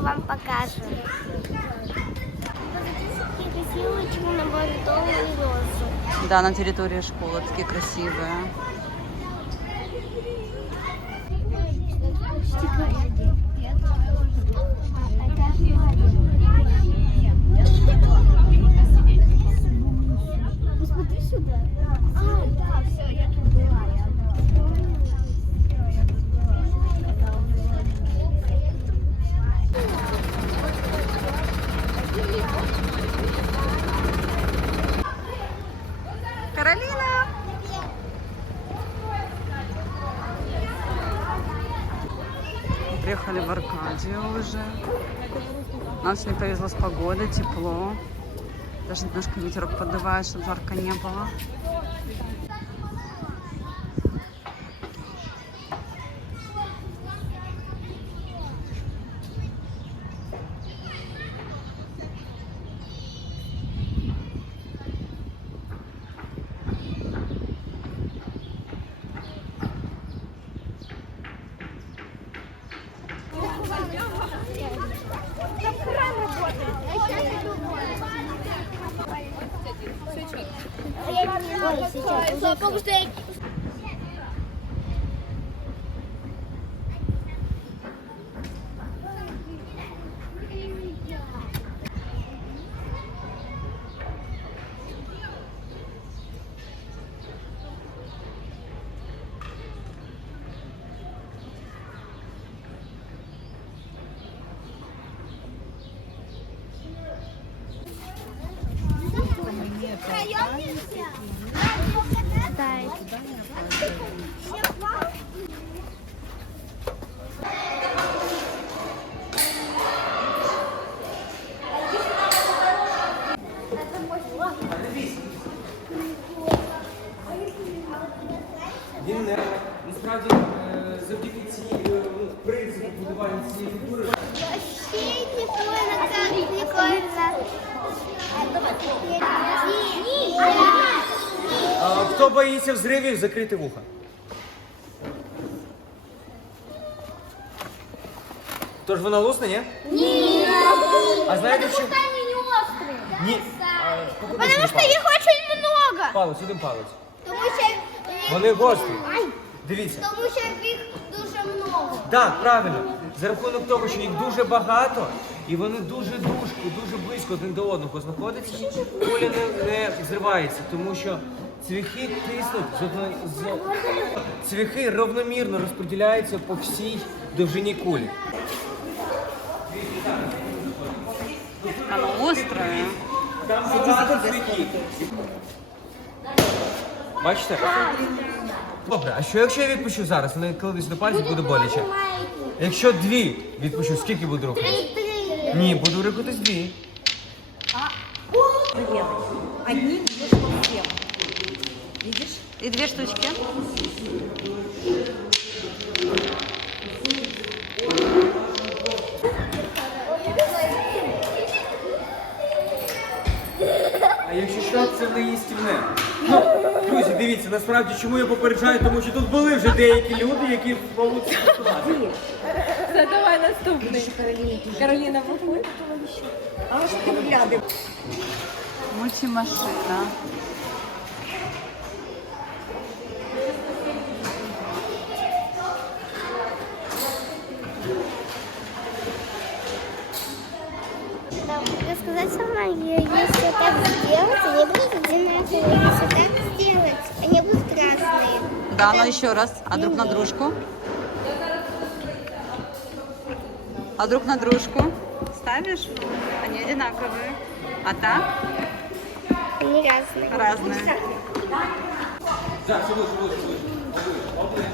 вам покажем. Такие красивые черно-бордовые розы. Да, на территории школы такие красивые. Уже. Нам сегодня повезло с погодой, тепло. Даже немножко ветерок поддувает, чтобы жарко не было. Сейчас. Уже потому что я Він не насправді е, завдяки цій е, ну, принципу будування цієї фігури. Вообще прикольно, как прикольно. А, хто боїться взривів, закрити вуха. Тож вона лусне, ні? Ні. А знаєте що? Они не острые. Ні. А, покуди Потому сюди что палець? их очень много. Палець, один палець. Тому що Вони гострі. Дивіться. тому що їх дуже много. Так, правильно. За рахунок того, що їх дуже багато, і вони дуже дужко, дуже близько один до одного знаходяться, куля не, не взривається, тому що цвяхи тиснуть з одної з цвяхи равномірно розподіляються по всій довжині кулі. Оно острое. Там багато. Бачите? Добре, а що якщо я відпущу зараз? Вони кладуть до пальців, буде боляче. Якщо дві відпущу, скільки буде рухатись? Ні, буду рухатись дві. Одним по всем. Видишь? И две штучки. А якщо що, це не їстівне. Ну, друзі, дивіться, насправді чому я попереджаю, тому що тут були вже деякі люди, які получили шоколад. Все, давай наступний. Кароліна, виходь. А що ти виглядив? Мультимашина. Рассказать сама, если так сделать, они будут одинаковые. Если так сделать, они будут красные. Да, но еще раз. А друг на дружку? А друг на дружку? Ставишь? Они одинаковые. А та? Они разные. Разные. Так, все лучше, лучше, лучше.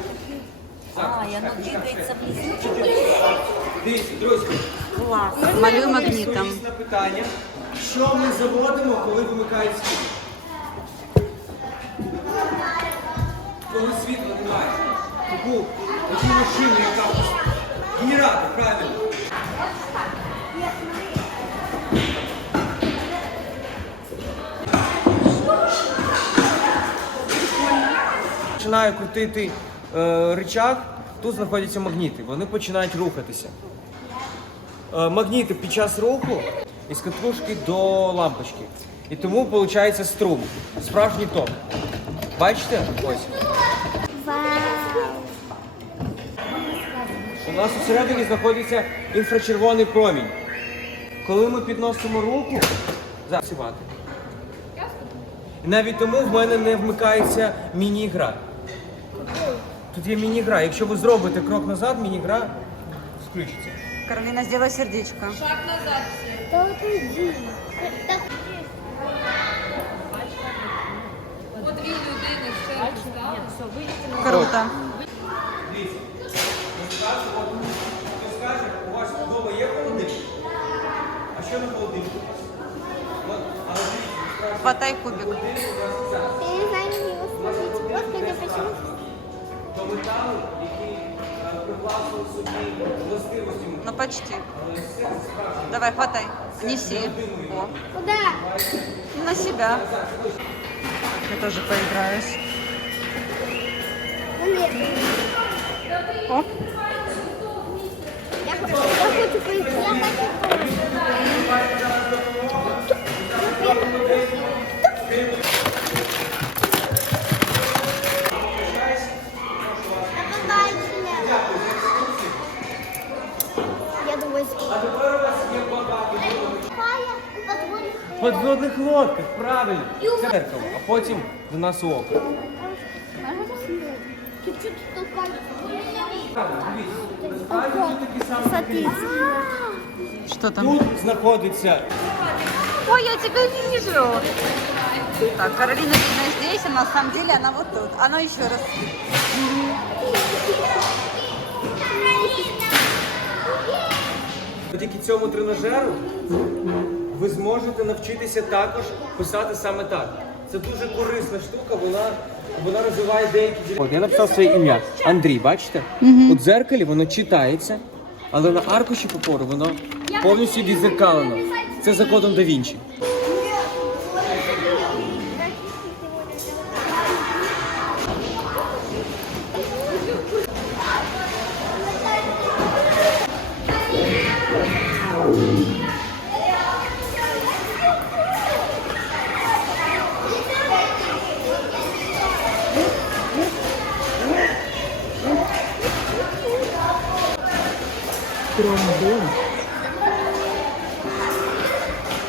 А, і воно двигається близько. Дивіться, друзі, Клас. Малюю магнитом. відповість на питання, що ми заводимо, коли вимикають світло? Коли світла немає. Таку, таку машину, яка генератор, правильно. Починаю крутити е, рычаг, тут знаходяться магніти, вони починають рухатися. е, магніти під час руху із катлушки до лампочки. І тому виходить струм. Справжній ток. Бачите? Ось. У нас усередині знаходиться інфрачервоний промінь. Коли ми підносимо руку, засівати. І навіть тому в мене не вмикається міні-гра. Тут є міні-гра. Якщо ви зробите крок назад, міні-гра включиться. Каролина, сделай сердечко. Та от іди. Так, Круто. Дивіться, ви скажете, от, хто скаже, у вас вдома є холодильник? А що на холодильнику у вас? От, Але дивіться, ви скажете, Хватай кубик. холодильник у вас це. я не знаю, как его смотреть. Господи, почему? до металу, який е, привласнив собі властивості. Ну почти. Але серце справжнє. Давай, хватай. Неси. О, Куда? на себя. Я тоже поиграюсь. Вон это. Оп. Я хочу, я хочу поиграть. подводних лодках, правильно. Це зеркало, а потім до нас у око. Можно посмотреть? Чуть-чуть только. Правильно, дивіться. Насправді тут такі самі механізми. Что там? Тут знаходиться Ой, я тебя вижу. Так, Каролина видно здесь, а на самом деле она вот тут. Оно еще раз. Завдяки цьому тренажеру ви зможете навчитися також писати саме так. Це дуже корисна штука, вона, вона розвиває деякі От я написав своє ім'я Андрій, бачите? У дзеркалі воно читається, але на аркуші паперу воно повністю відзеркалено. Це за кодом да Вінчі.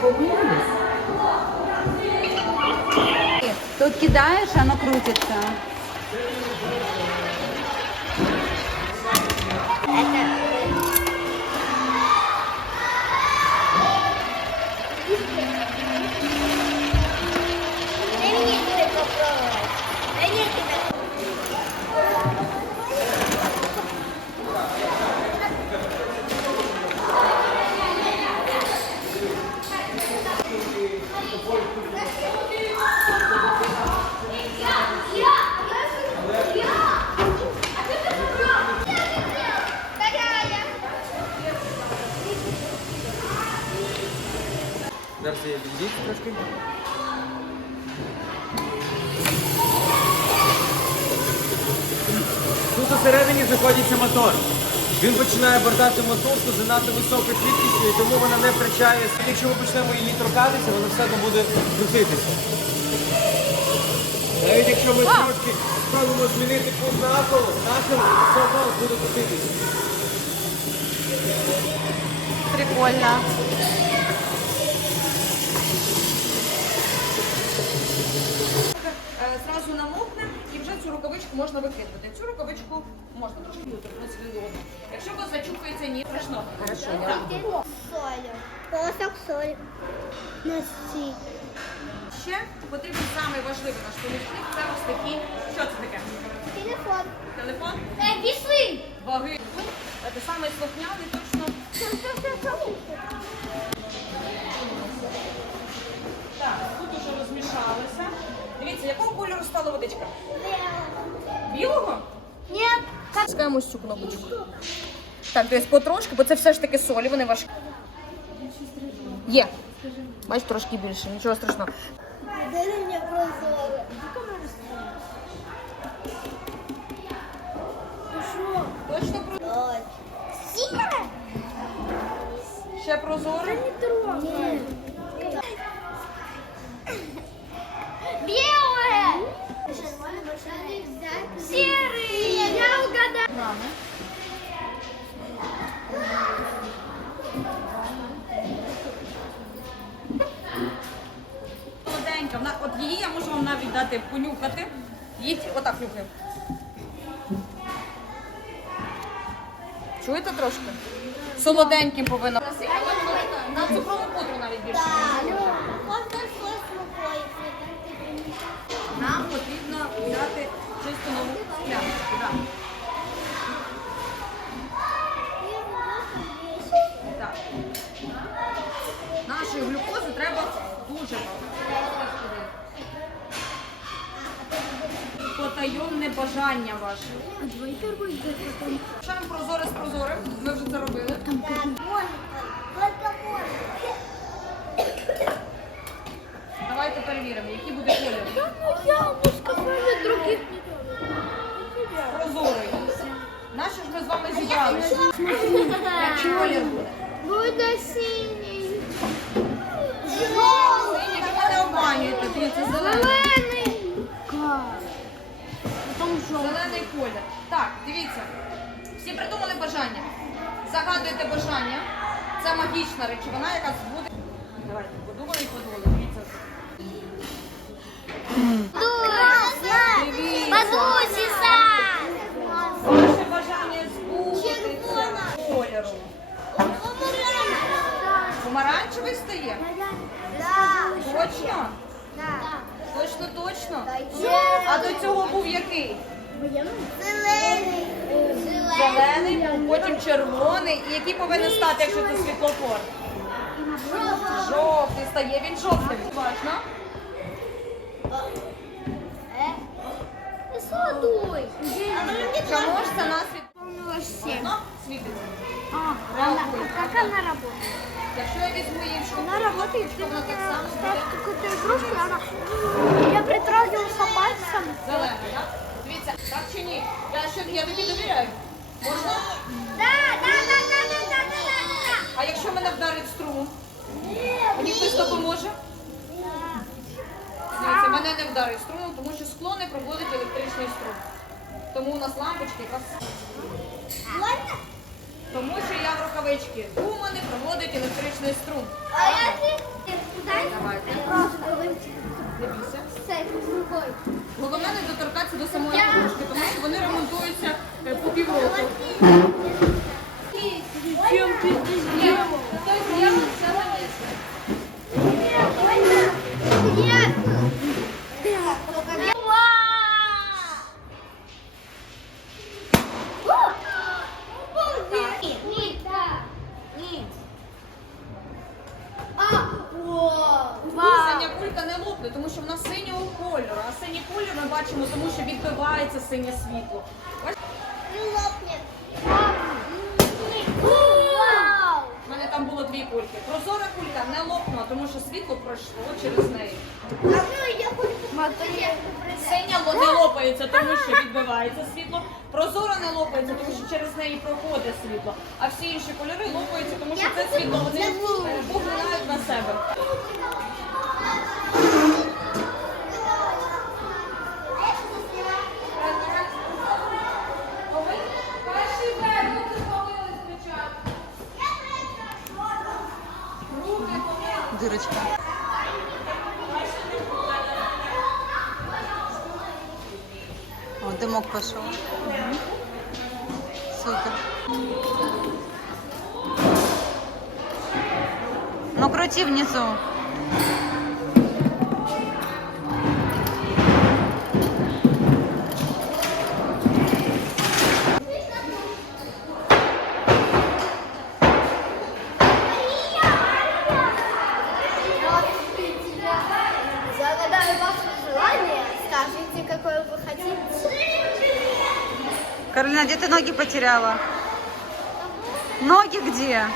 пацаны? Тут кидаешь, оно крутится. Він починає обертати мотузку занадто високою швидкістю, і тому вона не втрачає. Якщо ми почнемо її торкатися, вона все одно буде крутитися. Навіть якщо ми трошки спробуємо змінити кут нахилу, нахил все одно буде крутитися. Прикольно. Е, Зразу намокне і вже цю рукавичку можна викидувати. Цю рукавичку можна трошки Хорошо, я Солью. Полосок соли. Носи. Ще потрібен самий важливий наш помічник. Це ось такий. Що це таке? Телефон. Телефон? Эй, пішли! Ваги. Це самий слухняний, точно. Так, тут уже розмішалися. Дивіться, якого кольору стала водичка? Білого? Нет. Пускаємо ось цю кнопочку. Так, тобто потрошки, бо це все ж таки солі, вони важкі. Є. Бач, трошки більше, нічого страшного. Ще прозоро. не Белая. Серый. Я угадала. Молоденька, вона, от її я можу вам навіть дати понюхати. Їдь, отак нюхаємо. Чуєте трошки? Солоденьким повинна. На цукрову пудру навіть більше. Нам потрібно взяти чисто нову скляночку. Да. Так. Нашої глюкози треба дуже багато. Потайомне бажання ваше. Шам прозоре з прозорим. Ми вже це робили. Давайте перевіримо, який буде колір. Прозорий. Наші ж ми з вами зібрали. Який колір буде? Буде синій. Синій, ви не обманюєте. Дивіться. Зелений. Зелений колір. Так, дивіться. Всі придумали бажання. Загадуєте бажання. Це магічна речовина, яка збуде. Давайте подумали і подумали. Дивіться. Дивіться. Ваше бажання збудеться кольору. Помаранчевий стає? Точно? Точно, точно? А до цього був який? Зелений. Зелений, потім червоний. І який повинен стати, якщо це світлофор? Жовтий стає, він жовтий. Важно. Садуй. Чому ж це нас світиться. Как она работает? Якщо я візьму іншу, Она работает, ты вона так само ставишь какую-то игрушку, и она... Я притрагивался пальцем. зелений, так? Дивіться, так чи ні? Я, що, я тобі довіряю. Можна? Да, да, да, да, да, да, да, да. А якщо мене вдарить струм? Мені хтось допоможе? Дивіться, мене не вдарить струмом, тому що скло не проводить електричний струм. Тому у нас лампочки якраз. Тому що я в рукавички. Кума не проводить електричний струм. А я. Давайте. Не Кстати, другой. Головне не доторкатися до самої подушки, тому що вони ремонтуються е, по півроку. Чем ты это сделал? Хто зробив все на місце. Синя кулька не лопне, тому що вона синього кольору. А синій кольор ми бачимо, тому що відбивається синє світло. У мене там було дві кульки. Прозора кулька не лопнула, тому що світло пройшло через неї. Синя не лопається, тому що відбивається світло. Прозора не лопається, тому що через неї проходить світло. А всі інші кольори лопаються, тому що це світло вони е, на себе. димок пішов. Супер. Ну крути внизу. Загадаю ваше желание, скажите, какое вы хотите. Каролина, где ты ноги потеряла? Ноги где?